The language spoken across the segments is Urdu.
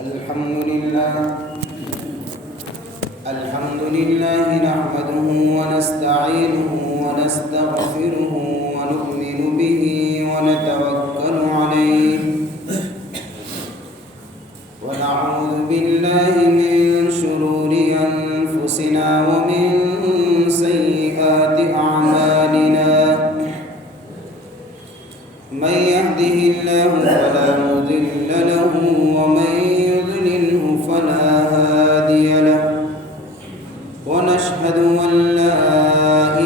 الحمد لله نحمده ونستعينه ونستغفره ونؤمن به ونتوكل عليه ونعوذ بالله من شرور أنفسنا ومن سيئات أعمالنا من يهده الله فلا مضل له ومن يضلله فلا هادي له ونشهد أن لا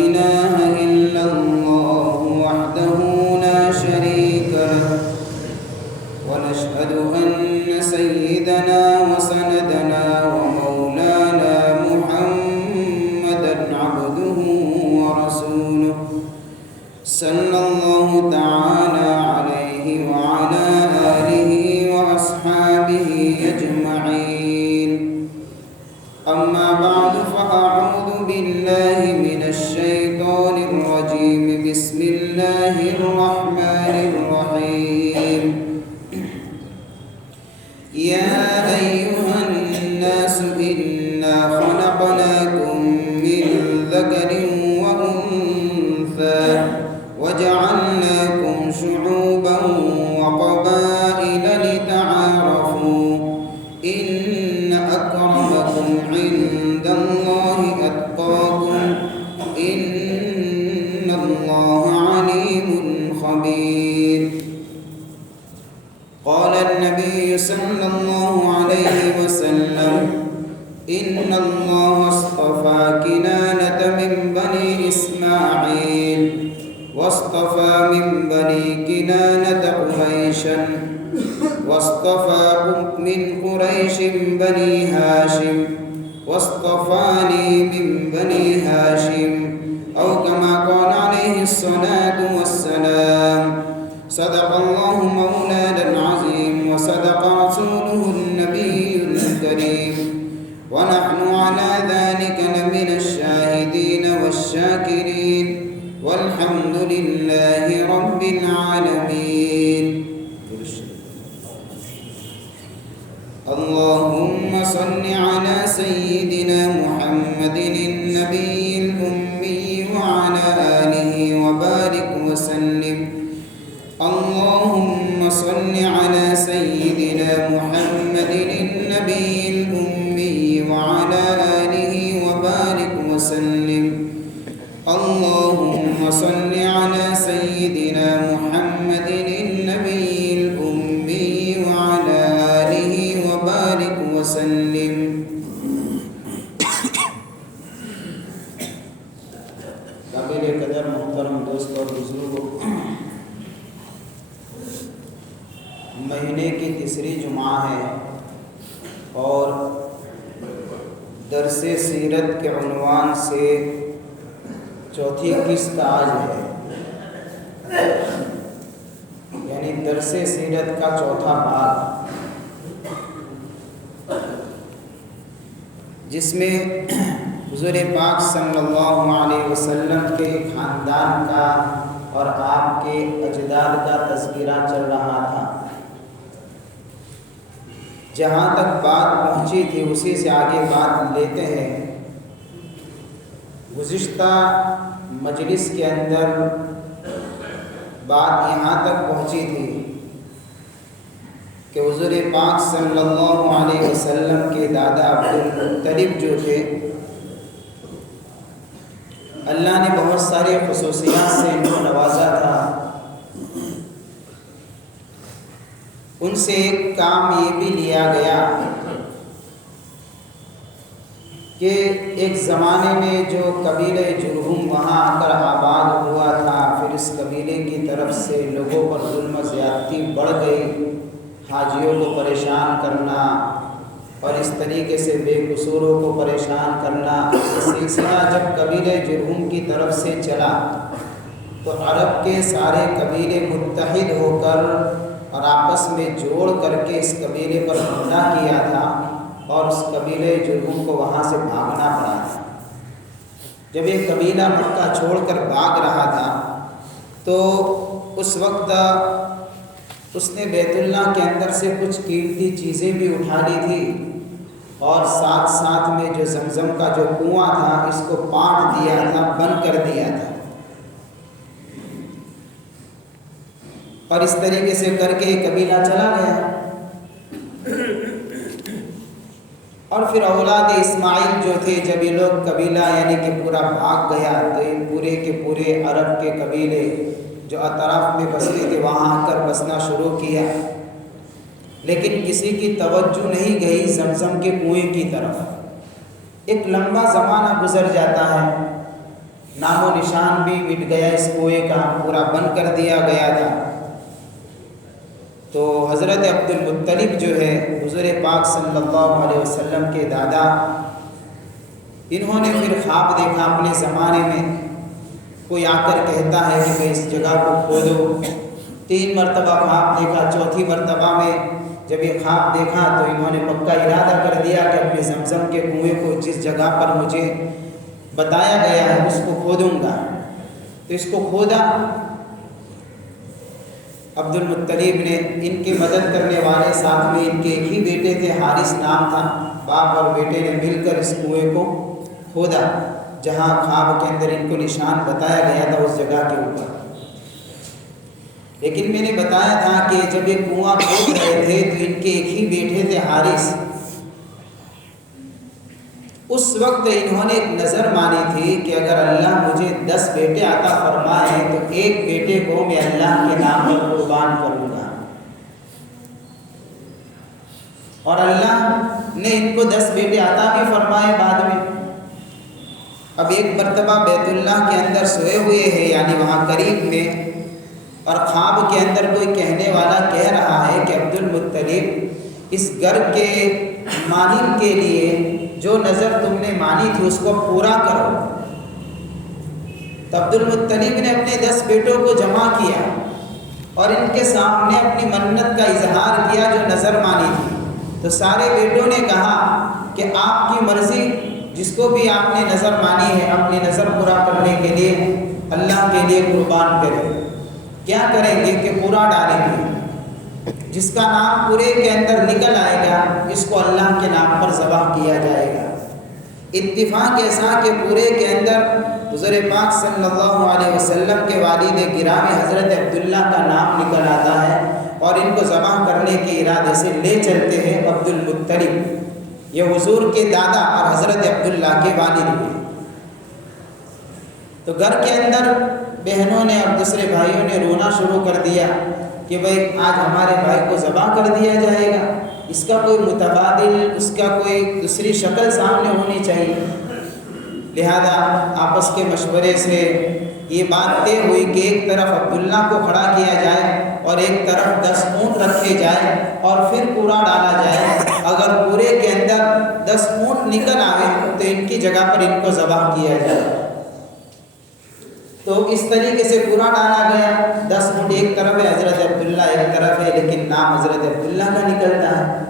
إله إلا الله وحده لا شريك له ونشهد أن سيدنا وسندنا ومولانا محمدا عبده ورسوله صلى الله تعالى عليه وعلى آله وأصحابه أجمعين أما بعد فأعوذ بالله من الشيطان الرجيم بسم الله الرحمن الرحيم يا أيها الناس إنا خلقناكم من ذكر وأنثى وجعلناكم شعوبا وقبائل لتعارفوا إن أكرمكم عند الله أتقاكم إن الله عليم خبير قال النبي صلى الله عليه وسلم إن الله اصطفى كنانة من بني إسماعيل واصطفى من بني كنانة قريشا واصطفى من قريش بني هاشم واصطفاني من بني هاشم أو كما قال عليه الصلاة والسلام صدق الله مولانا العظيم وصدق رسوله النبي الكريم ونحن على ذلك لمن الشاهدين والشاكرين والحمد لله رب العالمين اللهم صل على سيدنا محمد النبي الأمي وعلى آله وبارك وسلم اللهم صل على سيدنا محمد النبي الأمي وعلى آله وبارك وسلم اللهم صل على سيدنا محمد النبي الأمي وعلى آله وبارك وسلم قابل قدر محترم دوست اور بزرگوں، مہینے کی تیسری جمعہ ہے اور درس سیرت کے عنوان سے چوتھی قسط آج ہے، یعنی درس سیرت کا چوتھا باب، جس میں حضور پاک صلی اللہ علیہ وسلم کے خاندان کا اور آپ کے اجداد کا تذکرہ چل رہا تھا۔ جہاں تک بات پہنچی تھی اسی سے آگے بات لیتے ہیں۔ گزشتہ مجلس کے اندر بات یہاں تک پہنچی تھی کہ حضور پاک صلی اللہ علیہ وسلم کے دادا عبدالمطلب جو تھے، اللہ نے بہت سارے خصوصیات سے ان کو نوازا تھا۔ ان سے ایک کام یہ بھی لیا گیا کہ ایک زمانے میں جو قبیلہ جرہم وہاں آ کر آباد ہوا تھا، پھر اس قبیلے کی طرف سے لوگوں پر ظلم و زیادتی بڑھ گئی، حاجیوں کو پریشان کرنا اور اس طریقے سے بے قصوروں کو پریشان کرنا۔ یہ سلسلہ جب قبیلہ جرہم کی طرف سے چلا تو عرب کے سارے قبیلے متحد ہو کر اور آپس میں جوڑ کر کے اس قبیلے پر حملہ کیا تھا اور اس قبیلے جرہم کو وہاں سے بھاگنا پڑا تھا۔ جب یہ قبیلہ مکہ چھوڑ کر بھاگ رہا تھا تو اس وقت اس نے بیت اللہ کے اندر سے کچھ قیمتی چیزیں بھی اٹھا لی تھی اور ساتھ ساتھ میں جو زمزم کا جو کنواں تھا اس کو پاٹ دیا تھا، بند کر دیا تھا، اور اس طریقے سے کر کے قبیلہ چلا گیا۔ اور پھر اولاد اسماعیل جو تھے، جب یہ لوگ قبیلہ یعنی کہ پورا بھاگ گیا تو یہ پورے کے پورے عرب کے قبیلے جو اطراف میں بستے تھے وہاں آ کر بسنا شروع کیا، لیکن کسی کی توجہ نہیں گئی زمزم کے کنویں کی طرف۔ ایک لمبا زمانہ گزر جاتا ہے، نام و نشان بھی مٹ گیا اس کنویں کا، پورا بند کر دیا گیا تھا۔ تو حضرت عبد المطلب جو ہے حضور پاک صلی اللہ علیہ وسلم کے دادا، انہوں نے پھر خواب دیکھا اپنے زمانے میں، کوئی آ کر کہتا ہے کہ بھئی اس جگہ کو کھودو۔ 3 مرتبہ خواب دیکھا، چوتھی مرتبہ میں جب یہ خواب دیکھا تو انہوں نے پکا ارادہ کر دیا کہ اپنے زمزم کے کنویں کو جس جگہ پر مجھے بتایا گیا ہے اس کو کھودوں گا۔ تو اس کو کھودا۔ عبد المطلب نے، ان کی مدد کرنے والے ساتھ میں ان کے ایک ہی بیٹے تھے، حارث نام تھا، باپ اور بیٹے نے مل کر اس کنویں کو کھودا جہاں خواب کے اندر ان کو نشان بتایا گیا تھا اس جگہ کے اوپر۔ لیکن میں نے بتایا تھا کہ جب یہ کنواں کھود رہے تھے تو ان کے ایک ہی بیٹے تھے حارث، اس وقت انہوں نے ایک نظر مانی تھی کہ اگر اللہ مجھے 10 بیٹے عطا فرمائے تو ایک بیٹے کو میں اللہ کے نام پر قربان کروں گا، اور اللہ نے ان کو 10 بیٹے عطا بھی فرمائے بعد میں۔ اب ایک مرتبہ بیت اللہ کے اندر سوئے ہوئے ہیں، یعنی وہاں قریب میں، اور خواب کے اندر کوئی کہنے والا کہہ رہا ہے کہ عبد المطلب اس گھر کے مالک کے لیے جو نظر تم نے مانی تھی اس کو پورا کرو۔ تو عبد المطلب نے اپنے 10 بیٹوں کو جمع کیا اور ان کے سامنے اپنی منت کا اظہار کیا جو نظر مانی تھی۔ تو سارے بیٹوں نے کہا کہ آپ کی مرضی، جس کو بھی آپ نے نظر مانی ہے اپنی نظر پورا کرنے کے لیے اللہ کے لیے قربان کریں۔ کیا کریں گے کہ پورا ڈالیں گے، جس کا نام پورے کے اندر نکل آئے گا اس کو اللہ کے نام پر ذبح کیا جائے گا۔ اتفاق ایسا کہ پورے کے اندر حضور پاک صلی اللہ علیہ وسلم کے والد گرامی حضرت عبداللہ کا نام نکل آتا ہے، اور ان کو ذبح کرنے کے ارادے سے لے چلتے ہیں عبد المطلب۔ یہ حضور کے دادا اور حضرت عبداللہ کے والد ہوئے۔ تو گھر کے اندر بہنوں نے اور دوسرے بھائیوں نے رونا شروع کر دیا کہ بھئی آج ہمارے بھائی کو ذبح کر دیا جائے گا، اس کا کوئی متبادل، اس کا کوئی دوسری شکل سامنے ہونی چاہیے۔ لہذا آپس کے مشورے سے یہ بات طے ہوئی کہ ایک طرف عبداللہ کو کھڑا کیا جائے اور ایک طرف 10 اونٹ رکھے جائے اور پھر پورا ڈالا جائے۔ اگر پورے کے اندر 10 اونٹ نکل آئے تو ان کی جگہ پر ان کو ذبح کیا جائے۔ تو اس طریقے سے پورا ڈالا گیا۔ 10 اونٹ ایک طرف ہے، حضرت عبداللہ ایک طرف ہے، لیکن نام حضرت عبداللہ کا نکلتا ہے۔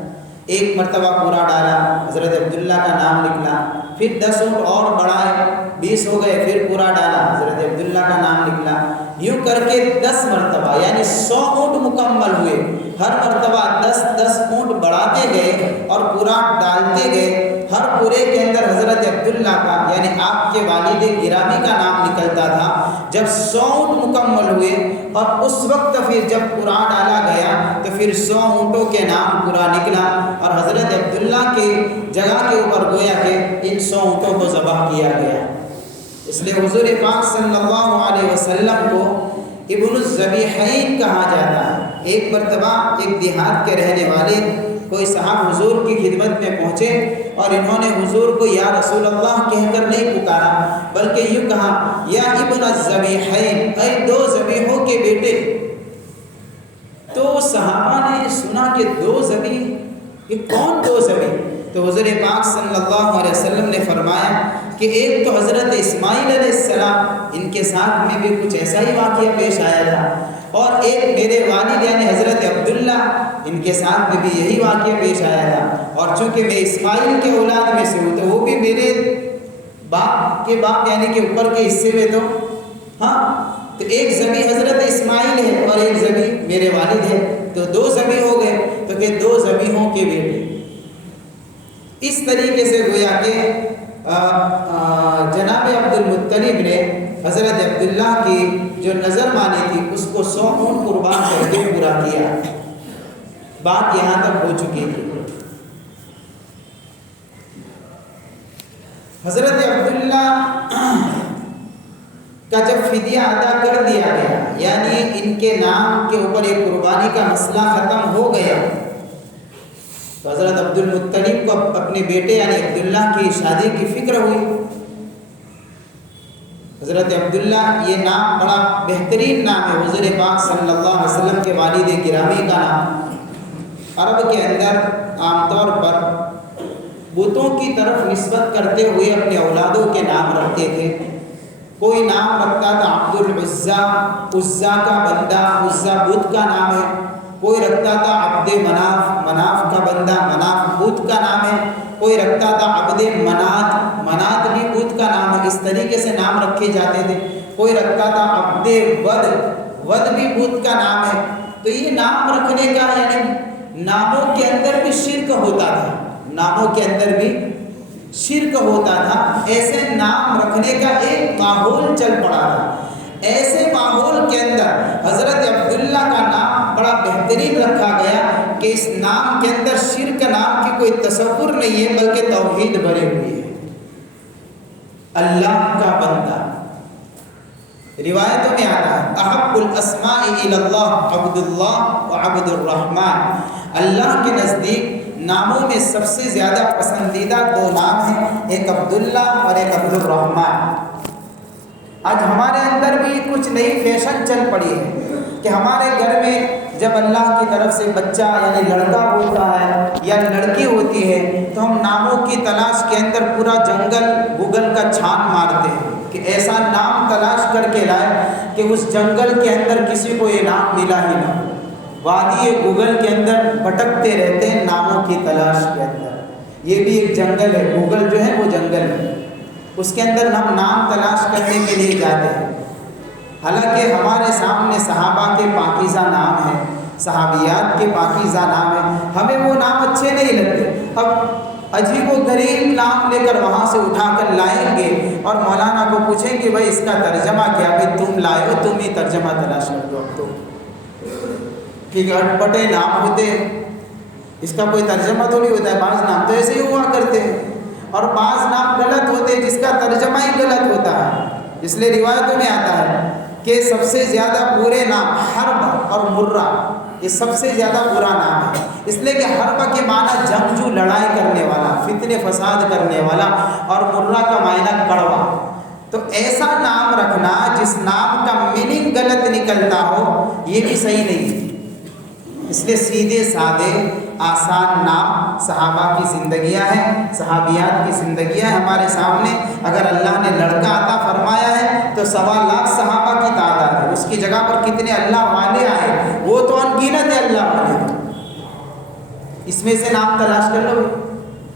ایک مرتبہ پورا ڈالا، حضرت عبداللہ کا نام نکلا، پھر 10 اونٹ اور بڑھائے، 20 ہو گئے، پھر پورا ڈالا، حضرت عبداللہ کا نام نکلا۔ یوں کر کے 10 مرتبہ یعنی 100 اونٹ مکمل ہوئے۔ ہر مرتبہ 10 اونٹ بڑھاتے گئے اور پورا ڈالتے گئے۔ ہر پورے کے اندر حضرت عبداللہ کا یعنی آپ کے والد گرامی کا نام نکلتا تھا۔ جب 100 اونٹ مکمل ہوئے اور اس وقت پھر جب پورا ڈالا گیا تو پھر 100 اونٹوں کے نام پورا نکلا، اور حضرت عبداللہ کے جگہ کے اوپر گویا کہ ان 100 اونٹوں کو ذبح کیا گیا۔ اس لیے حضور پاک صلی اللہ علیہ وسلم کو ابن الذبیحین کہا جاتا ہے۔ ایک مرتبہ ایک دیہات کے رہنے والے کوئی صاحب حضور کی خدمت میں پہنچے اور انہوں نے حضور کو یا رسول اللہ کہہ کر نہیں پکارا، بلکہ یوں کہا یا ابن الذبیحین، اے 2 ذبیحوں کے بیٹے۔ تو صحابہ نے سنا کہ 2 ذبیح، یہ کون 2 ذبیح؟ تو حضور پاک صلی اللہ علیہ وسلم نے فرمایا کہ ایک تو حضرت اسماعیل علیہ السلام، ان کے ساتھ میں بھی کچھ ایسا ہی واقعہ پیش آیا تھا، اور ایک میرے والد یعنی حضرت عبداللہ، ان کے ساتھ میں بھی یہی واقعہ پیش آیا تھا، اور چونکہ میں اسماعیل کے اولاد میں سے ہوں تو وہ بھی میرے باپ کے باپ یعنی کہ اوپر کے حصے میں تو ہاں، تو ایک ذبیح حضرت اسماعیل ہے اور ایک ذبیح میرے والد ہے۔ تو 2 ذبح ہو گئے، تو کہ 2 ذبیحوں کے بیٹے۔ اس طریقے سے گویا کہ جناب عبد المطلب نے حضرت عبداللہ کی جو نظر مانی تھی اس کو 100 اونٹ قربان کر کے پورا کیا۔ بات یہاں تک ہو چکی تھی۔ حضرت عبداللہ کا جب فدیہ ادا کر دیا گیا، یعنی ان کے نام کے اوپر ایک قربانی کا مسئلہ ختم ہو گیا، تو حضرت عبد المطلب کو اپنے بیٹے یعنی عبداللہ کی شادی کی فکر ہوئی۔ حضرت عبداللہ یہ نام بڑا بہترین نام ہے، حضور پاک صلی اللہ علیہ وسلم کے والد گرامی کا نام۔ عرب کے اندر عام طور پر بتوں کی طرف نسبت کرتے ہوئے اپنے اولادوں کے نام رکھتے تھے۔ کوئی نام رکھتا تھا عبد العزا، عزا کا بندہ، عزا بت کا نام ہے۔ کوئی رکھتا تھا عبد مناف، مناف کا بندہ، مناف بت کا نام ہے۔ کوئی رکھتا تھا عبد منات، منات بھی بت کا نام ہے۔ اس طریقے سے نام رکھے جاتے تھے۔ کوئی رکھتا تھا عبد ود، ود بھی بت کا نام ہے۔ تو یہ نام رکھنے کا یعنی ناموں کے اندر بھی شرک ہوتا تھا، ناموں کے اندر بھی شرک ہوتا تھا۔ ایسے نام رکھنے کا ایک ماحول چل پڑا تھا۔ ایسے ماحول کے اندر حضرت عبداللہ کا نام بڑا بہترین رکھا گیا کہ اس نام کے اندر شرک نام کی کوئی تصور نہیں ہے، بلکہ توحید بھری ہوئی ہے۔ اللہ کا بندہ، روایتوں میں آتا ہے احب الاسماء الی اللہ عبد اللہ و عبد الرحمن، اللہ کے نزدیک ناموں میں سب سے زیادہ پسندیدہ 2 نام ہیں، ایک عبداللہ اور ایک عبد الرحمن۔ آج ہمارے اندر بھی کچھ نئی فیشن چل پڑی ہے کہ ہمارے گھر میں جب اللہ کی طرف سے بچہ یعنی لڑکا ہوتا ہے یا لڑکی ہوتی ہے تو ہم ناموں کی تلاش کے اندر پورا جنگل گوگل کا چھان مارتے ہیں کہ ایسا نام تلاش کر کے لائے کہ اس جنگل کے اندر کسی کو یہ نام ملا ہی نہ ہو۔ وادی گوگل کے اندر بھٹکتے رہتے ہیں ناموں کی تلاش کے اندر۔ یہ بھی ایک جنگل ہے، گوگل جو ہے وہ جنگل ہے، اس کے اندر ہم نام تلاش کرنے کے لیے جاتے ہیں۔ حالانکہ ہمارے سامنے صحابہ کے پاکیزہ نام ہیں، صحابیات کے پاکیزہ نام ہیں، ہمیں وہ نام اچھے نہیں لگتے۔ اب عجیب و غریب نام لے کر وہاں سے اٹھا کر لائیں گے اور مولانا کو پوچھیں کہ بھائی اس کا ترجمہ کیا؟ بھائی تم لائے ہو، تم ہی ترجمہ تلاش کر دو۔ اب تو ٹھیک ہے، اٹپٹے نام ہوتے ہیں، اس کا کوئی ترجمہ تھوڑی ہوتا ہے۔ بعض نام تو ایسے ہی ہوا کرتے ہیں اور بعض نام غلط ہوتے ہیں جس کا ترجمہ ہی غلط ہوتا ہے۔ اس لیے روایتوں میں آتا ہے کہ سب سے زیادہ برے نام حرب اور مرہ، یہ سب سے زیادہ برا نام ہے، اس لیے کہ حرب کے معنی جنگجو، لڑائی کرنے والا، فتنے فساد کرنے والا، اور مرہ کا معنی کڑوا۔ تو ایسا نام رکھنا جس نام کا میننگ غلط نکلتا ہو یہ بھی صحیح نہیں ہے۔ اس لیے سیدھے سادے آسان نام صحابہ کی زندگیاں ہیں، صحابیات کی زندگیاں ہیں ہمارے سامنے۔ اگر اللہ نے لڑکا عطا فرمایا ہے تو 1.25 لاکھ صحابہ کی تعداد ہے، اس کی جگہ پر کتنے اللہ والے آئے، وہ تو ان گنت ہے اللہ والے۔ اس میں سے نام تلاش کر لو،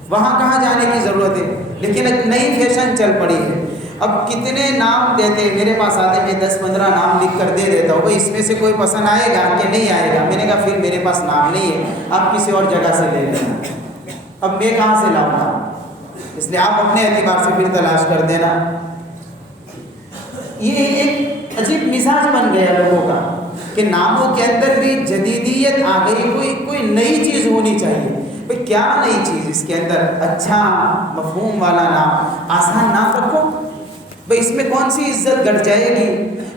وہاں کہاں جانے کی ضرورت ہے۔ لیکن ایک نئی فیشن چل پڑی ہے، اب کتنے نام دیتے ہیں، میرے پاس آتے میں 10-15 نام لکھ کر دے دیتا ہوں، بھائی اس میں سے کوئی پسند آئے گا کہ نہیں آئے گا؟ میں نے کہا پھر میرے پاس نام نہیں ہے، آپ کسی اور جگہ سے لے لینا، اب میں کہاں سے لاؤں گا؟ اس لیے آپ اپنے اعتبار سے پھر تلاش کر دینا۔ یہ ایک عجیب مزاج بن گیا لوگوں کا کہ ناموں کے اندر بھی جدیدیت آ گئی، کوئی نئی چیز ہونی چاہیے۔ بھائی کیا نئی چیز اس کے اندر؟ اچھا مفہوم والا نام، آسان نام رکھو، بھئی اس میں کون سی عزت گھٹ جائے گی؟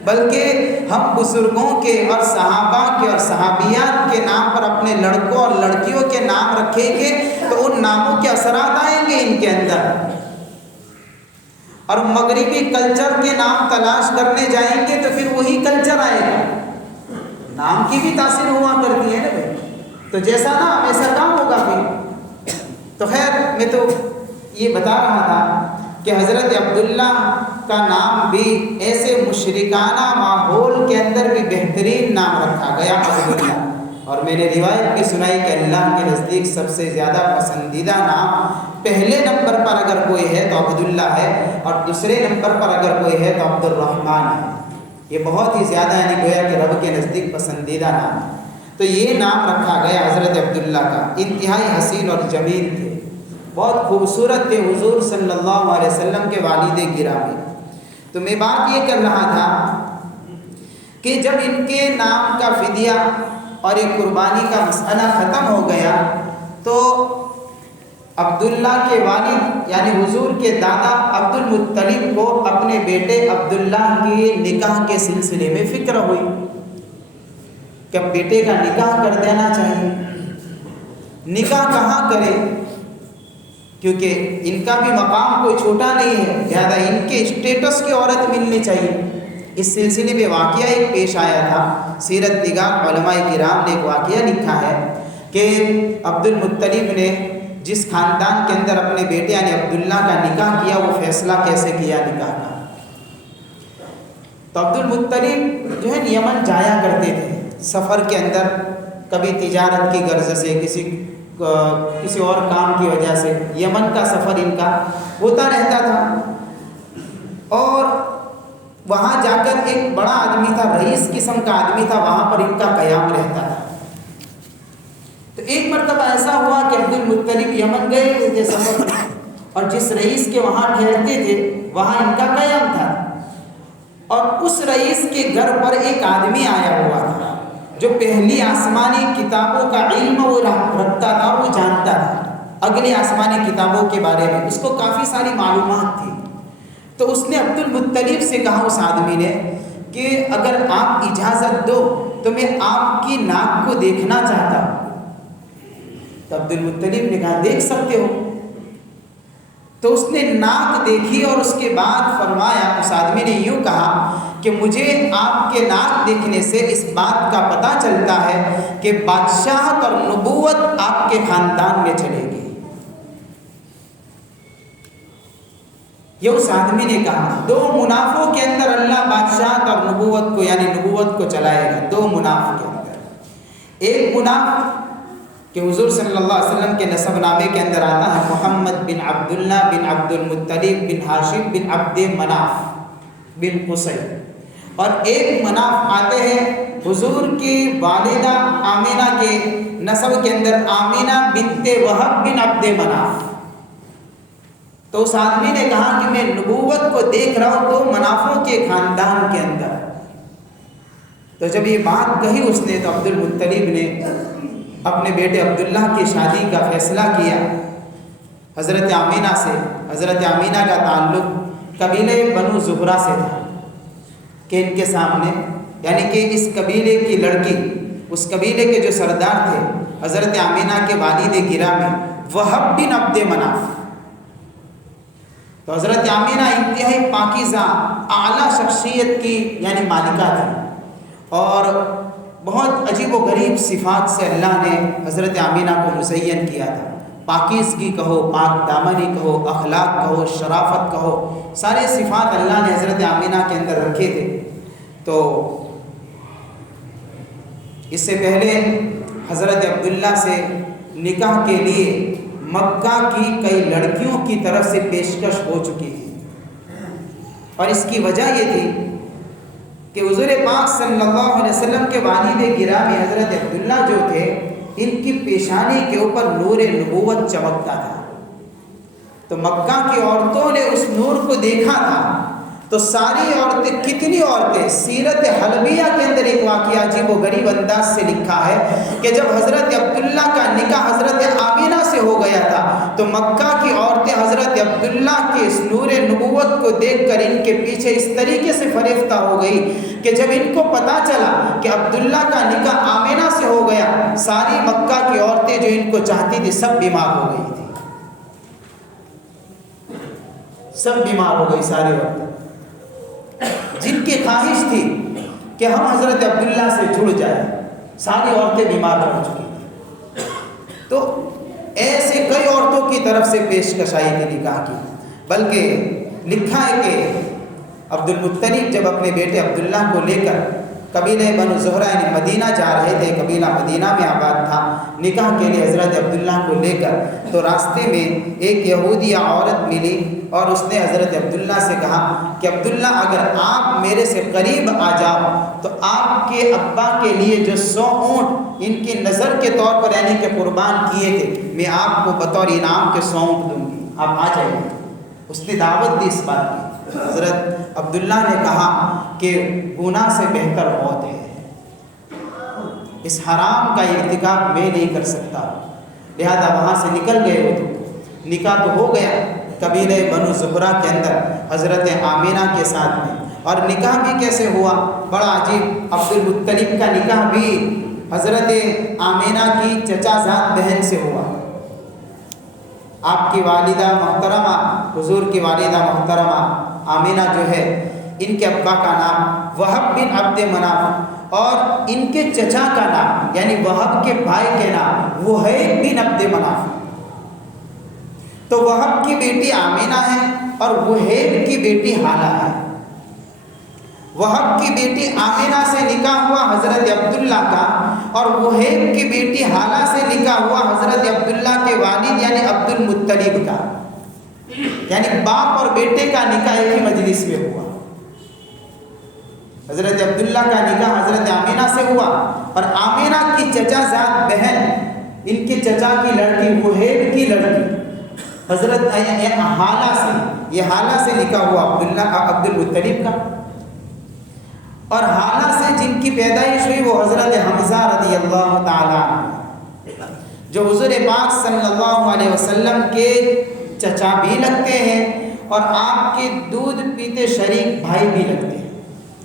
بلکہ ہم بزرگوں کے اور صحابہ کے اور صحابیات کے نام پر اپنے لڑکوں اور لڑکیوں کے نام رکھیں گے تو ان ناموں کے اثرات آئیں گے ان کے اندر، اور مغربی کلچر کے نام تلاش کرنے جائیں گے تو پھر وہی کلچر آئے گا۔ نام کی بھی تاثیر ہوا کرتی ہے نا بھائی، تو جیسا نام ایسا کام ہوگا پھر۔ تو خیر میں تو یہ بتا رہا تھا کہ حضرت عبداللہ کا نام بھی ایسے مشرکانہ ماحول کے اندر بھی بہترین نام رکھا گیا عبداللہ، اور میں نے روایت بھی سنائی کہ اللہ کے نزدیک سب سے زیادہ پسندیدہ نام پہلے نمبر پر اگر کوئی ہے تو عبداللہ ہے، اور دوسرے نمبر پر اگر کوئی ہے تو عبد الرحمن ہے۔ یہ بہت ہی زیادہ یعنی گویا کہ رب کے نزدیک پسندیدہ نام ہے۔ تو یہ نام رکھا گیا حضرت عبداللہ کا. انتہائی حسین اور جمیل تھے, بہت خوبصورت تھے حضور صلی اللہ علیہ وسلم کے والد گرامی. تو میں بات یہ کر رہا تھا کہ جب ان کے نام کا فدیہ اور ایک قربانی کا مسئلہ ختم ہو گیا تو عبداللہ کے والد یعنی حضور کے دادا عبد المطلب کو اپنے بیٹے عبداللہ کے نکاح کے سلسلے میں فکر ہوئی کہ اب بیٹے کا نکاح کر دینا چاہیے. نکاح کہاں کرے, کیونکہ ان کا بھی مقام کوئی چھوٹا نہیں ہے, لہذا ان کے اسٹیٹس کی عورت ملنی چاہیے. اس سلسلے میں واقعہ ایک پیش آیا تھا. سیرت نگار علماء کرام نے ایک واقعہ لکھا ہے کہ عبد المطلب نے جس خاندان کے اندر اپنے بیٹے یعنی عبداللہ کا نکاح کیا, وہ فیصلہ کیسے کیا نکاح کا. تو عبد المطلب جو ہے یمن جایا کرتے تھے سفر کے اندر, کبھی تجارت کی غرض سے, کسی اور کام کی وجہ سے یمن کا سفر ان کا ہوتا رہتا تھا. اور وہاں جا کر ایک بڑا آدمی تھا, رئیس قسم کا آدمی تھا, وہاں پر ان کا قیام رہتا تھا. تو ایک مرتبہ ایسا ہوا کہ عبد المطلب یمن گئے ہوئے تھے سفر میں, اور جس رئیس کے وہاں ٹھہرتے تھے وہاں ان کا قیام تھا. اور اس رئیس کے گھر پر ایک آدمی آیا ہوا تھا جو پہلی آسمانی کتابوں کا علم وہ رکھتا تھا, وہ جانتا تھا اگلی آسمانی کتابوں کے بارے میں, اس کو کافی ساری معلومات تھی. تو اس نے عبد المطلب سے کہا, اس آدمی نے, کہ اگر آپ اجازت دو تو میں آپ کی ناک کو دیکھنا چاہتا ہوں. تو عبد المطلب نے کہا دیکھ سکتے ہو. تو اس نے ناک دیکھی اور اس کے بعد فرمایا, اس آدمی نے یوں کہا کہ مجھے آپ کے ناک دیکھنے سے اس بات کا پتہ چلتا ہے کہ بادشاہت اور نبوت آپ کے خاندان میں چلے گی. یہ اس آدمی نے کہا. دو منافوں کے اندر اللہ بادشاہت اور نبوت کو یعنی نبوت کو چلائے گا. دو مناف کے اندر, ایک مناف کہ حضور صلی اللہ علیہ وسلم کے نسب نامے کے اندر آتا ہے محمد بن عبداللہ بن عبد المطلب بن ہاشم بن عبد مناف بن قصی, اور ایک مناف آتے ہیں حضور کی والدہ آمینہ کے نسب کے اندر آمینہ بنت وہب بن عبد مناف. تو اس آدمی نے کہا کہ میں نبوت کو دیکھ رہا ہوں دو منافوں کے خاندان کے اندر. تو جب یہ بات کہی اس نے, تو عبد المطلب نے اپنے بیٹے عبداللہ کی شادی کا فیصلہ کیا حضرت آمینہ سے. حضرت آمینہ کا تعلق قبیلے بنو زہرہ سے تھا کہ ان کے سامنے یعنی کہ اس قبیلے کی لڑکی, اس قبیلے کے جو سردار تھے حضرت آمینہ کے والد گرامی وہب بن عبد مناف. تو حضرت آمینہ انتہائی پاکیزہ اعلیٰ شخصیت کی یعنی مالکہ تھی, اور بہت عجیب و غریب صفات سے اللہ نے حضرت آمینہ کو مزین کیا تھا. پاکیزگی کہو, پاک دامنی کہو, اخلاق کہو, شرافت کہو, سارے صفات اللہ نے حضرت آمینہ کے اندر رکھے تھے. تو اس سے پہلے حضرت عبداللہ سے نکاح کے لیے مکہ کی کئی لڑکیوں کی طرف سے پیشکش ہو چکی تھی, اور اس کی وجہ یہ تھی کہ حضور پاک صلی اللہ علیہ وسلم کے والد گرامی حضرت عبداللہ جو تھے, ان کی پیشانی کے اوپر نور نبوت چمکتا تھا. تو مکہ کی عورتوں نے اس نور کو دیکھا تھا. تو ساری عورتیں, کتنی عورتیں, سیرت حلبیہ کے اندر ایک واقعہ عجیب و غریب انداز سے لکھا ہے کہ جب حضرت عبداللہ کا نکاح حضرت آمینہ سے ہو گیا تھا تو مکہ کی عورتیں حضرت عبداللہ کے اس نور نبوت کو دیکھ کر ان کے پیچھے اس طریقے سے فریفتہ ہو گئی کہ جب ان کو پتہ چلا کہ عبداللہ کا نکاح آمینہ سے ہو گیا, ساری مکہ کی عورتیں جو ان کو چاہتی تھی سب بیمار ہو گئی تھی, سب بیمار ہو گئی. ساری عورتیں جن کی خواہش تھی کہ ہم حضرت عبداللہ سے جڑ جائیں, ساری عورتیں بیمار ہو چکی تھیں. تو ایسے کئی عورتوں کی طرف سے پیشکش آئی تھی نکاح کی. بلکہ لکھا ہے کہ عبد المطلب جب اپنے بیٹے عبداللہ کو لے کر قبیلہ بنو زہرہ یعنی مدینہ جا رہے تھے، قبیلہ مدینہ میں آباد تھا نکاح کے لیے حضرت عبداللہ کو لے کر، تو راستے میں ایک یہودیہ عورت ملی اور اس نے حضرت عبداللہ سے کہا کہ عبداللہ اگر آپ میرے سے قریب آ جاؤ تو آپ کے ابا کے لیے جو 100 اونٹ ان کی نظر کے طور پر یعنی کہ قربان کیے تھے، میں آپ کو بطور انعام کے 100 اونٹ دوں گی، آپ آ جائیے۔ اس نے دعوت دی اس بات کی۔ حضرت عبداللہ نے کہا کہ گناہ سے بہتر موت ہے، اس حرام کا ارتکاب میں نہیں کر سکتا، لہذا وہاں سے نکل گئے۔ وہ تو نکاح تو ہو گیا قبیلہ بنو زہرہ کے اندر حضرت آمینہ کے ساتھ میں، اور نکاح بھی کیسے ہوا، بڑا عجیب۔ عبد المطلب کا نکاح بھی حضرت آمینہ کی چچا زاد بہن سے ہوا۔ آپ کی والدہ محترمہ، حضور کی والدہ محترمہ آمینہ جو ہے، ان کے ابا کا نام وہب بن عبد مناف اور ان کے چچا کا نام یعنی وہب کے بھائی کے نام وہیب بن عبد مناف۔ تو وہب کی بیٹی آمینہ ہے اور وہیب کی بیٹی حالہ ہے۔ وہب کی بیٹی آمینہ سے نکاح ہوا حضرت عبداللہ کا، اور وہیب کی بیٹی حالہ سے نکاح ہوا حضرت عبداللہ کے والد یعنی عبد المطلب کا، یعنی باپ اور بیٹے کا نکاح ایک ہی مجلس میں ہوا۔ حضرت عبداللہ کا نکاح حضرت آمینہ سے ہوا، اور آمینہ کی چچا زاد بہن، ان کے چچا کی لڑکی وہیب کی لڑکی حضرت حالہ سے، یہ حالہ سے نکاح ہوا عبد المطلب کا، اور حالہ سے جن کی پیدائش ہوئی وہ حضرت حمزہ رضی اللہ تعالیٰ عنہ، جو حضور پاک صلی اللہ علیہ وسلم کے چچا بھی لگتے ہیں اور آپ کے دودھ پیتے شریک بھائی بھی لگتے ہیں،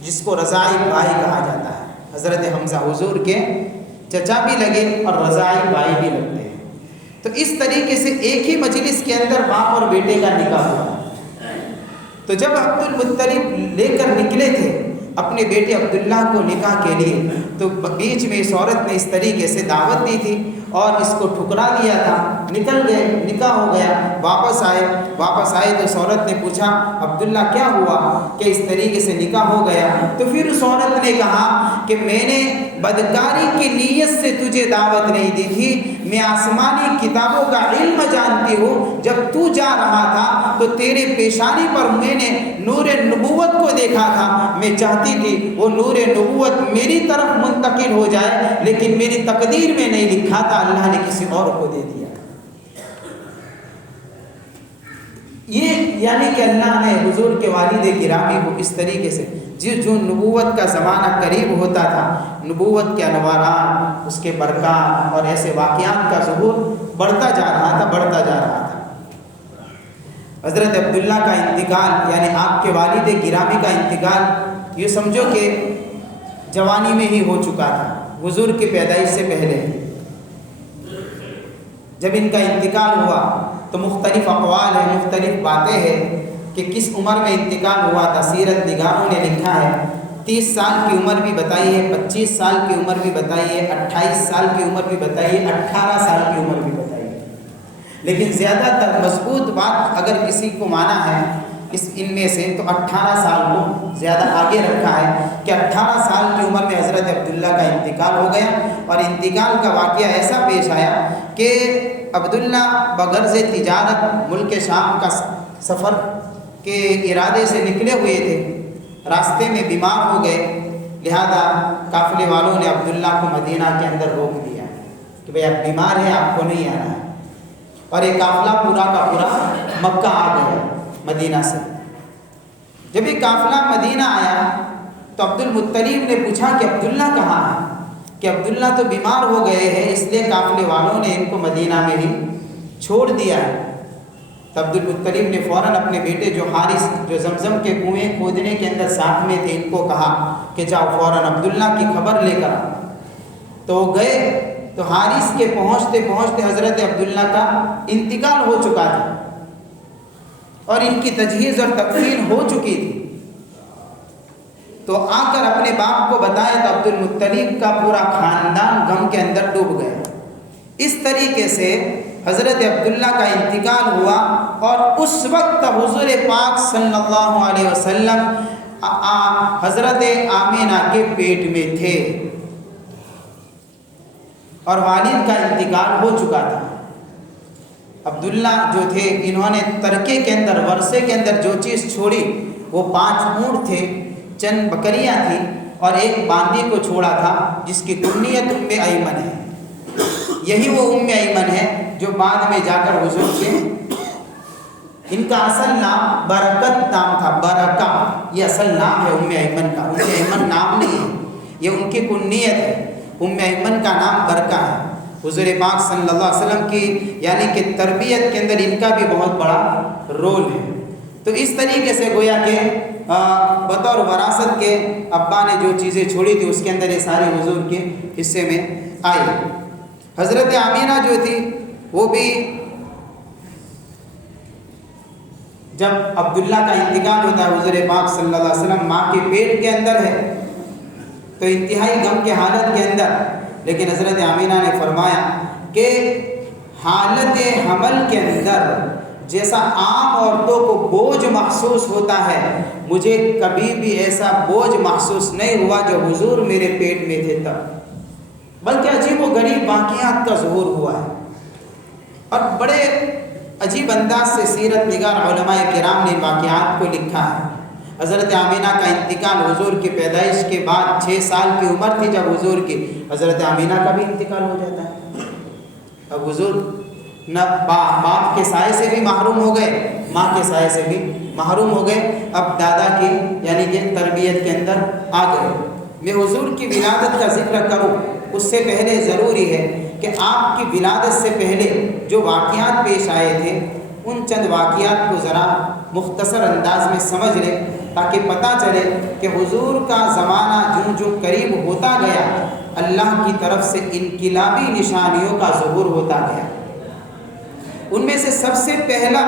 جس کو رضاعی بھائی کہا جاتا ہے۔ حضرت حمزہ حضور کے چچا بھی لگے اور رضاعی بھائی بھی لگتے ہیں۔ تو اس طریقے سے ایک ہی مجلس کے اندر باپ اور بیٹے کا نکاح ہوا۔ تو جب عبد المطلب لے کر نکلے تھے اپنے بیٹے عبداللہ کو نکاح کے لیے، تو بیچ میں اس عورت نے اس طریقے سے دعوت دی تھی اور اس کو ٹھکرا دیا تھا۔ نکل گئے، نکاح ہو گیا، واپس آئے تو اس عورت نے پوچھا عبداللہ کیا ہوا کہ اس طریقے سے نکاح ہو گیا؟ تو پھر اس عورت نے کہا کہ میں نے بدکاری کی نیت سے تجھے دعوت نہیں دی تھی، میں آسمانی کتابوں کا علم جانتی ہوں، جب تو جا رہا تھا تو تیرے پیشانی پر میں نے نور نبوت کو دیکھا تھا، میں چاہتی تھی وہ نور نبوت میری طرف منتقل ہو جائے، لیکن میری تقدیر میں نہیں لکھا تھا، اللہ نے کسی اور کو دے دیا۔ یہ یعنی کہ اللہ نے حضور کے والد گرامی کو اس طریقے سے جو نبوت کا زمانہ قریب ہوتا تھا، نبوت کے انوارات، اس کے برکات اور ایسے واقعات کا ظہور بڑھتا جا رہا تھا۔ حضرت عبداللہ کا انتقال یعنی آپ کے والد گرامی کا انتقال یہ سمجھو کہ جوانی میں ہی ہو چکا تھا، حضور کی پیدائش سے پہلے۔ جب ان کا انتقال ہوا تو مختلف اقوال ہیں، مختلف باتیں ہیں کہ کس عمر میں انتقال ہوا تھا۔ سیرت نگاروں نے لکھا ہے 30 سال کی عمر بھی بتائی ہے، 25 سال کی عمر بھی بتائی ہے، 28 سال کی عمر بھی بتائی ہے، 18 سال کی عمر بھی بتائی ہے، لیکن زیادہ تر مضبوط بات اگر کسی کو مانا ہے ان میں سے تو 18 سال کو زیادہ آگے رکھا ہے کہ 18 سال کی عمر میں حضرت عبداللہ کا انتقال ہو گیا۔ اور انتقال کا واقعہ ایسا پیش آیا کہ عبداللہ بغرض تجارت ملک شام کا سفر کے ارادے سے نکلے ہوئے تھے، راستے میں بیمار ہو گئے، لہذا قافلے والوں نے عبداللہ کو مدینہ کے اندر روک دیا کہ بھئی آپ بیمار ہیں، آپ کو نہیں آنا ہے، اور یہ قافلہ پورا کا پورا مکہ آ گیا مدینہ سے۔ جب یہ قافلہ مدینہ آیا تو عبد المطلب نے پوچھا کہ عبداللہ کہاں ہے، کہ عبداللہ تو بیمار ہو گئے ہیں، اس لیے قافلے والوں نے ان کو مدینہ میں ہی چھوڑ دیا ہے۔ تو عبد المطلب نے فوراً اپنے بیٹے جو حارث جو زمزم کے کنویں کھودنے کے اندر ساتھ میں تھے ان کو کہا کہ جاؤ فوراً عبداللہ کی خبر لے کر آؤ۔ تو وہ گئے تو حارث کے پہنچتے پہنچتے حضرت عبداللہ کا انتقال ہو چکا تھا اور ان کی تجہیز اور تکفین ہو چکی تھی۔ تو آ کر اپنے باپ کو بتایا تو عبد المطلب کا پورا خاندان غم کے اندر ڈوب گیا۔ اس طریقے سے حضرت عبداللہ کا انتقال ہوا، اور اس وقت حضور پاک صلی اللہ علیہ وسلم حضرت آمینہ کے پیٹ میں تھے اور والد کا انتقال ہو چکا تھا۔ عبداللہ جو تھے انہوں نے ترکے کے اندر، ورثے کے اندر جو چیز چھوڑی وہ 5 اونٹ تھے، چند بکریاں تھیں اور ایک باندی کو چھوڑا تھا جس کی کنیت ام ایمن ہے۔ یہی وہ ام ایمن ہے جو بعد میں جا کر حضور کے، ان کا اصل نام برکت نام تھا، برکہ یہ اصل نام ہے ام ایمن کا، ام ایمن نام نہیں ہے، یہ ان کی کنیت ہے، ام ایمن کا نام برکہ ہے۔ حضور پاک صلی اللہ علیہ وسلم کی یعنی کہ تربیت کے اندر ان کا بھی بہت بڑا رول ہے۔ تو اس طریقے سے گویا کہ بطور وراثت کے ابا نے جو چیزیں چھوڑی تھی اس کے اندر یہ سارے حضور کے حصے میں آئی۔ حضرت آمینہ جو تھی وہ بھی جب عبداللہ کا انتقال ہوتا ہے، حضور پاک صلی اللہ علیہ وسلم ماں کے پیٹ کے اندر ہے تو انتہائی غم کے حالت کے اندر، لیکن حضرت آمینہ نے فرمایا کہ حالت حمل کے اندر جیسا عام عورتوں کو بوجھ محسوس ہوتا ہے، مجھے کبھی بھی ایسا بوجھ محسوس نہیں ہوا جو حضور میرے پیٹ میں تھے تب، بلکہ عجیب و غریب واقعات کا ظہور ہوا ہے۔ اور بڑے عجیب انداز سے سیرت نگار علماء کرام نے واقعات کو لکھا ہے۔ حضرت آمینہ کا انتقال حضور کی پیدائش کے بعد 6 سال کی عمر تھی جب حضور کی، حضرت آمینہ کا بھی انتقال ہو جاتا ہے۔ اب حضور نہ باپ کے سائے سے بھی محروم ہو گئے، ماں کے سائے سے بھی محروم ہو گئے، اب دادا کی یعنی کہ تربیت کے اندر آ گئے۔ میں حضور کی ولادت کا ذکر کروں اس سے پہلے ضروری ہے کہ آپ کی ولادت سے پہلے جو واقعات پیش آئے تھے ان چند واقعات کو ذرا مختصر انداز میں سمجھ لیں تاکہ پتہ چلے کہ حضور کا زمانہ جوں جوں قریب ہوتا گیا اللہ کی طرف سے انقلابی نشانیوں کا ظہور ہوتا گیا۔ ان میں سے سب سے پہلا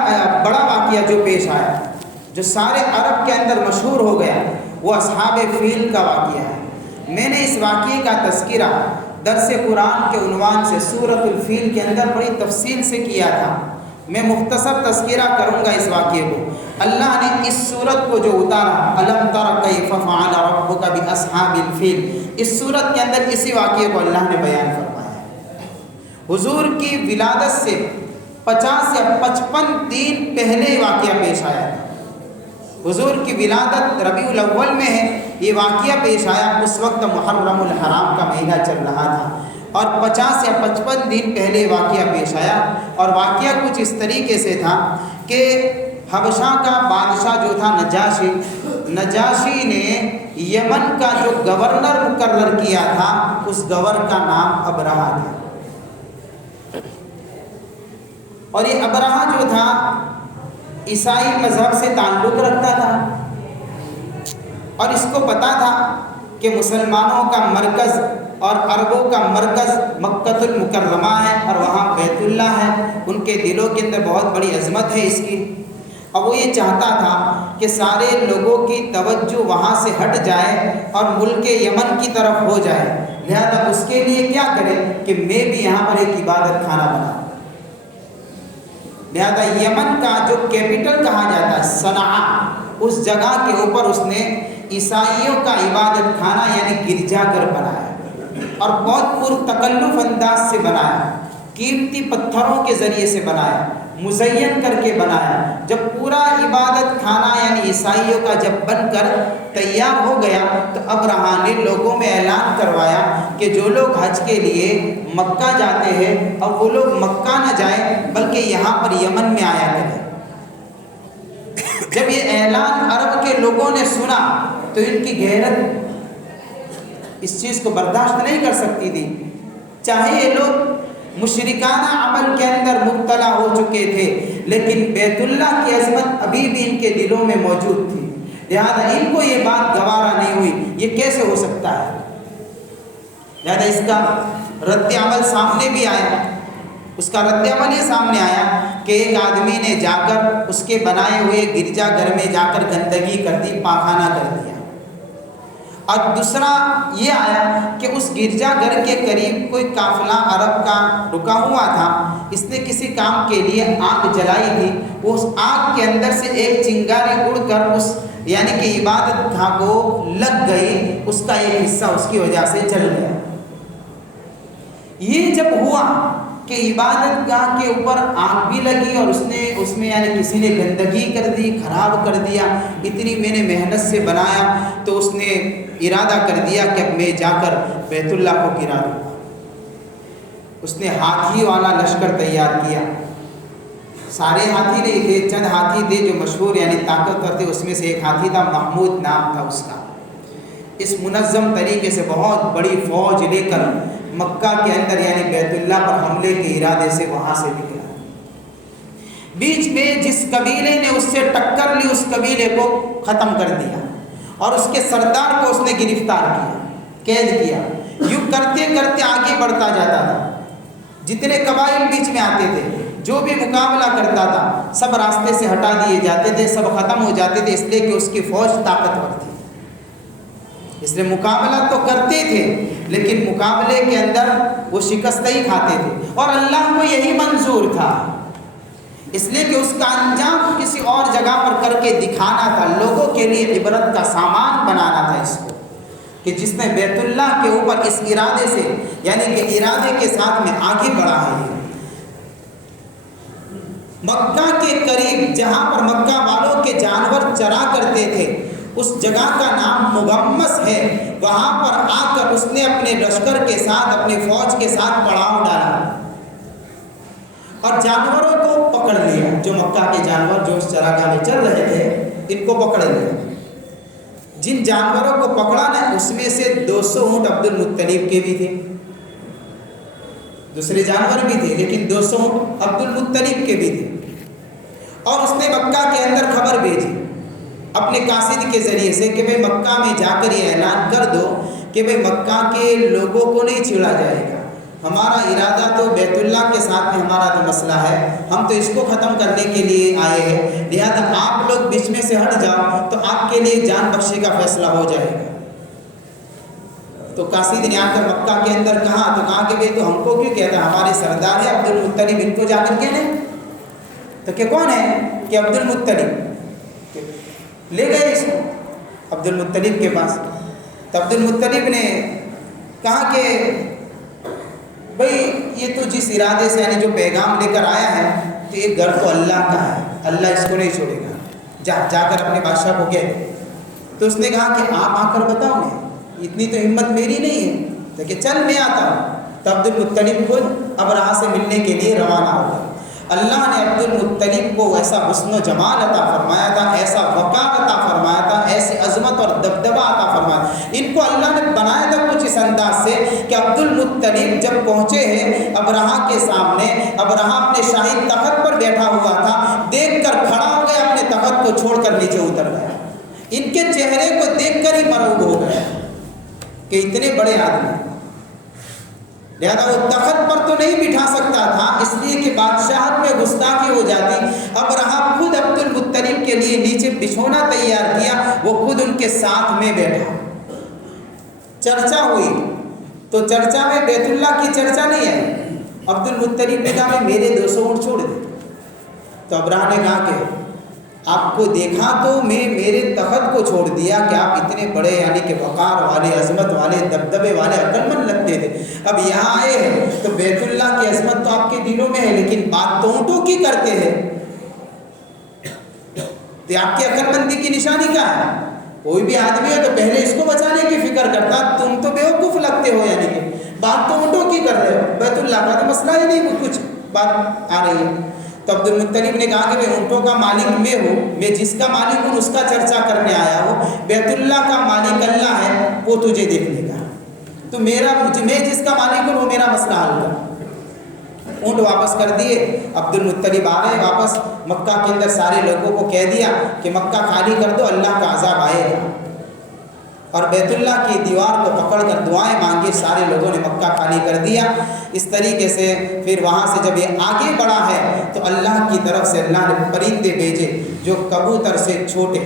بڑا واقعہ جو پیش آیا، جو سارے عرب کے اندر مشہور ہو گیا، وہ اصحاب فیل کا واقعہ ہے۔ میں نے اس واقعے کا تذکرہ درس قرآن کے عنوان سے سورۃ الفیل کے اندر بڑی تفصیل سے کیا تھا۔ میں مختصر تذکرہ کروں گا اس واقعے کو۔ اللہ نے اس سورت کو جو اتارا، الم تر کیف فعل ربک باصحاب الفیل، اس سورت کے اندر اسی واقعے کو اللہ نے بیان فرمایا ہے۔ حضور کی ولادت سے 50 یا 55 دن پہلے واقعہ پیش آیا تھا۔ حضور کی ولادت ربیع الاول میں ہے، یہ واقعہ پیش آیا اس وقت محرم الحرام کا مہینہ چل رہا تھا، اور 50 یا 55 دن پہلے واقعہ پیش آیا۔ اور واقعہ کچھ اس طریقے سے تھا کہ حبشہ کا بادشاہ جو تھا نجاشی نے یمن کا جو گورنر مقرر کیا تھا اس گورنر کا نام ابرہہ تھا، اور یہ ابرہہ جو تھا عیسائی مذہب سے تعلق رکھتا تھا، اور اس کو پتا تھا کہ مسلمانوں کا مرکز اور عربوں کا مرکز مکہ المکرمہ ہے اور وہاں بیت اللہ ہے، ان کے دلوں کے اندر بہت بڑی عظمت ہے اس کی۔ اب وہ یہ چاہتا تھا کہ سارے لوگوں کی توجہ وہاں سے ہٹ جائے اور ملک یمن کی طرف ہو جائے، لہذا اس کے لیے کیا کرے کہ میں بھی یہاں پر ایک عبادت خانہ بناؤں۔ لہذا یمن کا جو کیپٹل کہا جاتا ہے صنعاء، اس جگہ کے اوپر اس نے عیسائیوں کا عبادت خانہ یعنی گرجا گھر بنایا، اور بہت پرتکلف انداز سے بنایا، قیمتی پتھروں کے ذریعے سے بنایا، مزین کر کے بنایا۔ جب پورا عبادت خانہ یعنی عیسائیوں کا جب بن کر تیار ہو گیا تو ابرہہ نے لوگوں میں اعلان کروایا کہ جو لوگ حج کے لیے مکہ جاتے ہیں اور وہ لوگ مکہ نہ جائیں بلکہ یہاں پر یمن میں آیا کریں۔ جب یہ اعلان عرب کے لوگوں نے سنا تو ان کی غیرت اس چیز کو برداشت نہیں کر سکتی تھی، چاہے یہ لوگ مشرکانہ عمل کے اندر مبتلا ہو چکے تھے لیکن بیت اللہ کی عظمت ابھی بھی ان کے دلوں میں موجود تھی، لہذا ان کو یہ بات گوارا نہیں ہوئی، یہ کیسے ہو سکتا ہے۔ لہذا اس کا رد عمل سامنے بھی آیا، اس کا رد عمل یہ سامنے آیا کہ ایک آدمی نے جا کر اس کے بنائے ہوئے گرجا گھر میں جا کر گندگی کر دی، پاخانہ کر دیا، اور دوسرا یہ آیا کہ اس گرجا گھر کے قریب کوئی قافلہ عرب کا رکا ہوا تھا، اس نے کسی کام کے لیے آگ جلائی تھی، اس آگ کے اندر سے ایک چنگاری اڑ کر اس یعنی کہ عبادت گاہ کو لگ گئی، اس کا ایک حصہ اس کی وجہ سے جل گیا۔ یہ جب ہوا کہ عبادت گاہ کے اوپر آگ بھی لگی اور اس میں یعنی کسی نے گندگی کر دی، خراب کر دیا، اتنی میں نے محنت سے بنایا، تو اس نے ارادہ کر دیا کہ اب میں جا کر بیت اللہ کو گرا دوں۔ اس نے ہاتھی والا لشکر تیار کیا، سارے ہاتھی نہیں تھے، چند ہاتھی تھے جو مشہور یعنی طاقتور تھے، اس میں سے ایک ہاتھی تھا محمود نام تھا اس کا۔ اس منظم طریقے سے بہت بڑی فوج لے کر مکہ کے اندر یعنی بیت اللہ پر حملے کے ارادے سے وہاں سے نکلا۔ بیچ میں جس قبیلے نے اس سے ٹکر لی، اس قبیلے کو ختم کر دیا اور اس کے سردار کو اس نے گرفتار کیا، قید کیا۔ یوں کرتے کرتے آگے بڑھتا جاتا تھا، جتنے قبائل بیچ میں آتے تھے، جو بھی مقابلہ کرتا تھا، سب راستے سے ہٹا دیے جاتے تھے، سب ختم ہو جاتے تھے، اس لیے کہ اس کی فوج طاقتور تھی۔ اس لیے مقابلہ تو کرتے تھے لیکن مقابلے کے اندر وہ شکست ہی کھاتے تھے، اور اللہ کو یہی منظور تھا، اس لیے کہ اس کا انجام کسی اور جگہ پر کر کے دکھانا تھا، لوگوں کے لیے عبرت کا سامان بنانا تھا اس کو، کہ جس نے بیت اللہ کے اوپر اس ارادے سے یعنی کہ ارادے کے ساتھ میں آگے بڑھا ہے۔ مکہ کے قریب جہاں پر مکہ والوں کے جانور چرا کرتے تھے، اس جگہ کا نام مغمس ہے، وہاں پر آ کر اس نے اپنے لشکر کے ساتھ اپنی فوج کے ساتھ پڑاؤ ڈالا اور جانوروں کو پکڑ لیا۔ جو مکہ کے جانور جو اس چراگاہ میں چل رہے تھے، ان کو پکڑ لیا۔ جن جانوروں کو پکڑا نا، اس میں سے 200 اونٹ عبد المطلب کے بھی تھے، دوسرے جانور بھی تھے لیکن 200 اونٹ عبد المطلب کے بھی تھے۔ اور اس نے مکہ کے اندر خبر بھیجی اپنے قاصد کے ذریعے سے کہ بھئی مکہ میں جا کر یہ اعلان کر دو کہ بھئی مکہ کے لوگوں کو نہیں چھیڑا جائے گا، ہمارا ارادہ تو بیت اللہ کے ساتھ میں ہمارا تو مسئلہ ہے، ہم تو اس کو ختم کرنے کے لیے آئے ہیں، لہذا آپ لوگ بیچ میں سے ہٹ جاؤ تو آپ کے لیے جان بخشی کا فیصلہ ہو جائے گا۔ تو قاصد نے آ کر مکہ کے اندر کہا، تو کہا کہ بھئی تو ہم کو کیوں کہتا، ہمارے سردار ہے عبد المطلب، ان کو جا کر کہنے۔ تو کہ کون ہے؟ کہ عبد المطلب۔ لے گئے اس کو عبد المطلب کے پاس، تو عبد المطلب نے کہا کہ بھئی یہ تو جس ارادے سے یعنی جو پیغام لے کر آیا ہے، تو یہ گھر تو اللہ کا ہے، اللہ اس کو نہیں چھوڑے گا، جا کر اپنے بادشاہ کو کہہ۔ تو اس نے کہا کہ آپ آ کر بتاؤ میں، اتنی تو ہمت میری نہیں ہے، تو کہ چل میں آتا ہوں۔ تو عبد المطلب خود ابرہہ سے ملنے کے لیے روانہ ہو گئے۔ اللہ نے عبد المطلب کو ایسا حسن و جمال عطا فرمایا تھا، ایسا وقار عطا فرمایا تھا، ایسی عظمت اور دبدبہ عطا فرمایا۔ ان کو اللہ نے بنایا تھا کچھ اس انداز سے کہ عبد المطلب جب پہنچے ہیں ابرہہ کے سامنے، ابرہہ اپنے شاہی تخت پر بیٹھا ہوا تھا، دیکھ کر کھڑا ہو گیا، اپنے تخت کو چھوڑ کر نیچے اتر گیا۔ ان کے چہرے کو دیکھ کر ہی مرعوب ہو گیا کہ اتنے بڑے آدمی، لہذا وہ تخت پر تو نہیں بٹھا سکتا تھا، اس لیے کہ بادشاہت میں گستاخی ہو جاتی۔ ابرہہ خود عبد المطلب کے لیے نیچے بچھونا تیار کیا، وہ خود ان کے ساتھ میں بیٹھا۔ چرچا ہوئی تو چرچا میں بیت اللہ کی چرچا نہیں ہے۔ عبد المطلب نے کہا میرے 200 اونٹ چھوڑ دے۔ تو ابرہہ نے کہا کہ آپ کو دیکھا تو میں میرے تخت کو چھوڑ دیا کہ آپ اتنے بڑے یعنی کہ وقار والے، عظمت والے، دبدبے والے، عقل مند لگتے تھے، اب یہاں آئے ہیں تو بیت اللہ کی عظمت تو آپ کے دلوں میں ہے لیکن بات تو اونٹوں کی کرتے ہیں، تو آپ کی عقل مندی کی نشانی کیا ہے؟ کوئی بھی آدمی ہے تو پہلے اس کو بچانے کی فکر کرتا، تم تو بیوقوف لگتے ہو، یعنی کہ بات تو اونٹوں کی کر رہے ہو، بیت اللہ کا تو مسئلہ ہی نہیں، کچھ بات آ رہی ہے۔ تو عبد المطلب نے کہا کہ میں اونٹوں کا مالک میں ہوں، میں جس کا مالک ہوں اس کا چرچا کرنے آیا ہوں، بیت اللہ کا مالک اللہ ہے، وہ تجھے دیکھنے کا، تو میں جس کا مالک ہوں وہ میرا مسئلہ حل کر۔ اونٹ واپس کر دیے، عبد المطلب آ گئے واپس مکہ کے اندر، سارے لوگوں کو کہہ دیا کہ مکہ خالی کر دو، اللہ کا عذاب آئے گا، اور بیت اللہ کی دیوار کو پکڑ کر دعائیں مانگی، سارے لوگوں نے مکہ خالی کر دیا۔ اس طریقے سے پھر وہاں سے جب یہ آگے بڑھا ہے تو اللہ کی طرف سے اللہ نے پرندے بھیجے جو کبوتر سے چھوٹے،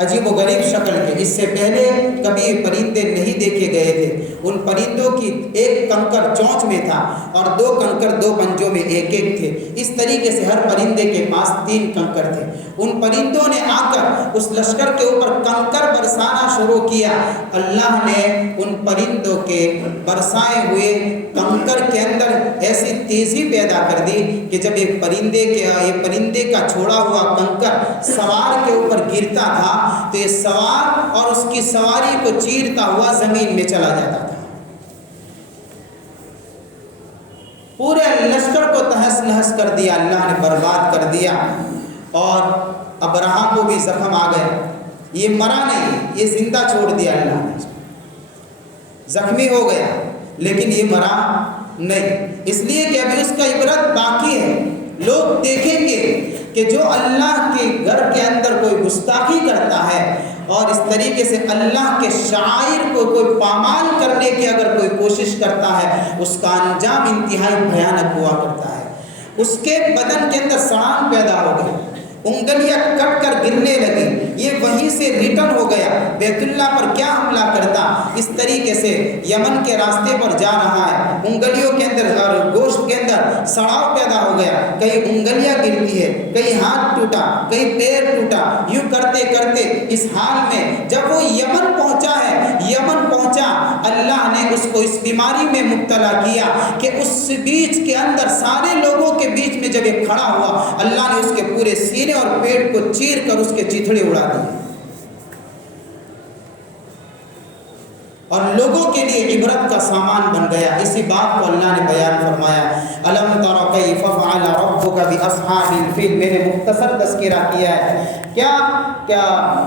عجیب و غریب شکل کے، اس سے پہلے کبھی پرندے نہیں دیکھے گئے تھے۔ ان پرندوں کی ایک کنکر چونچ میں تھا اور 2 کنکر 2 پنجوں میں ایک ایک تھے۔ اس طریقے سے ہر پرندے کے پاس 3 کنکر تھے۔ ان پرندوں نے آ کر اس لشکر کے اوپر کنکر برسانا شروع کیا۔ اللہ نے ان پرندوں کے برسائے ہوئے کنکر کے اندر ایسی تیزی پیدا کر دی کہ جب ایک پرندے کا چھوڑا ہوا کنکر سوار کے اوپر گرتا تھا تو یہ سوار اور اس کی سواری کو چیرتا ہوا زمین میں چلا جاتا تھا۔ پورے لشکر کو تہس نہس کر دیا، اللہ نے برباد کر دیا۔ اور ابرہہ کو بھی زخم آ گئے، یہ مرا نہیں، یہ زندہ چھوڑ دیا اللہ نے، زخمی ہو گیا لیکن یہ مرا نہیں، اس لیے کہ ابھی اس کا عبرت باقی ہے۔ لوگ دیکھیں گے کہ جو اللہ کے گھر کے اندر کوئی گستاخی کرتا ہے اور اس طریقے سے اللہ کے شعائر کو کوئی پامال کرنے کی اگر کوئی کوشش کرتا ہے، اس کا انجام انتہائی بھیانک ہوا کرتا ہے۔ اس کے بدن کے اندر سڑان پیدا ہو گئی، انگلیاں کٹ کر گرنے لگی، یہ وہیں سے ریٹرن ہو گیا، بیت اللہ پر کیا حملہ کرتا۔ اس طریقے سے یمن کے راستے پر جا رہا ہے، انگلیوں کے اندر اور گوشت کے اندر سڑاؤ پیدا ہو گیا، کہیں انگلیاں گرتی ہے، کہیں ہاتھ ٹوٹا، کہیں پیر ٹوٹا، یوں کرتے کرتے اس حال میں جب وہ یمن پہنچا ہے، یمن پہنچا، اللہ نے اس کو اس بیماری میں مبتلا کیا کہ اس بیچ کے اندر سارے لوگوں کے بیچ میں جب یہ کھڑا ہوا، اللہ نے اس کے پورے سینے اور پیٹ کو چیر کر اس کے چیتھڑے اڑا دیے اور لوگوں کے لیے عبرت کا سامان بن گیا۔ اسی بات کو اللہ نے بیان فرمایا، الم تر کیف فعل ربک باصحاب الفیل، میں نے مختصر تذکرہ کیا ہے۔ کیا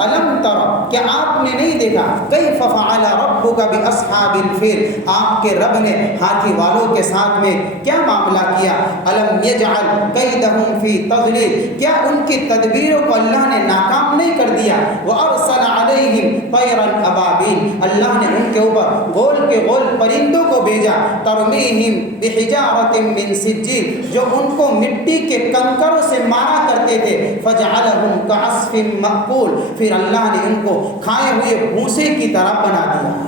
الم تر، کیا آپ نے نہیں دیکھا، کیف فعل ربک باصحاب الفیل، آپ کے رب نے ہاتھی والوں کے ساتھ میں کیا معاملہ کیا۔ الم یجعل کیدہم فی تضلیل، کیا ان کی تدبیروں کو اللہ نے ناکام نہیں کر دیا۔ وارسل علیہم طیرا ابابیل، اللہ نے ان کے اوپر گول کے گول پرندوں کو بھیجا، ترمیہم بحجارۃ من سجیل، جو ان کو مٹی کے کنکروں سے مارا کرتے تھے، فجعلہم کعصف مأکول، پھر اللہ نے ان کو کھائے ہوئے بھوسے کی طرح بنا دیا۔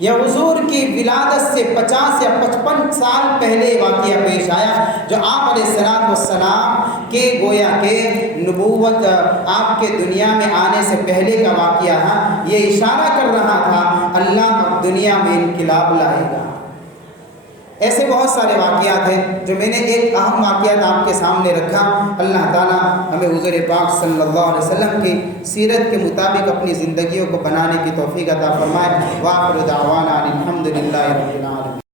یہ حضور کی ولادت سے 50 یا 55 سال پہلے واقعہ پیش آیا، جو آپ علیہ السلام کے گویا کہ نبوت آپ کے دنیا میں آنے سے پہلے کا واقعہ ہے۔ یہ اشارہ کر رہا تھا اللہ اب دنیا میں انقلاب لائے گا۔ ایسے بہت سارے واقعات ہیں جو میں نے ایک اہم واقعات آپ کے سامنے رکھا۔ اللہ تعالیٰ ہمیں حضور پاک صلی اللہ علیہ وسلم کی سیرت کے مطابق اپنی زندگیوں کو بنانے کی توفیق عطا فرمائے۔ وآخر دعوانا الحمد للہ رب العالمین۔